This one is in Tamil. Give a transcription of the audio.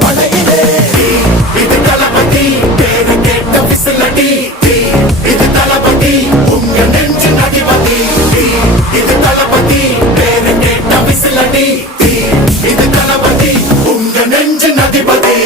படையிலே இது தளபதி பேரு கேட்ட விசிலடி இது தளபதி உங்க நெஞ்சு அதிபதி இது தளபதி பேரு கேட்ட விசிலடி இது தளபதி உங்க நெஞ்சு அதிபதி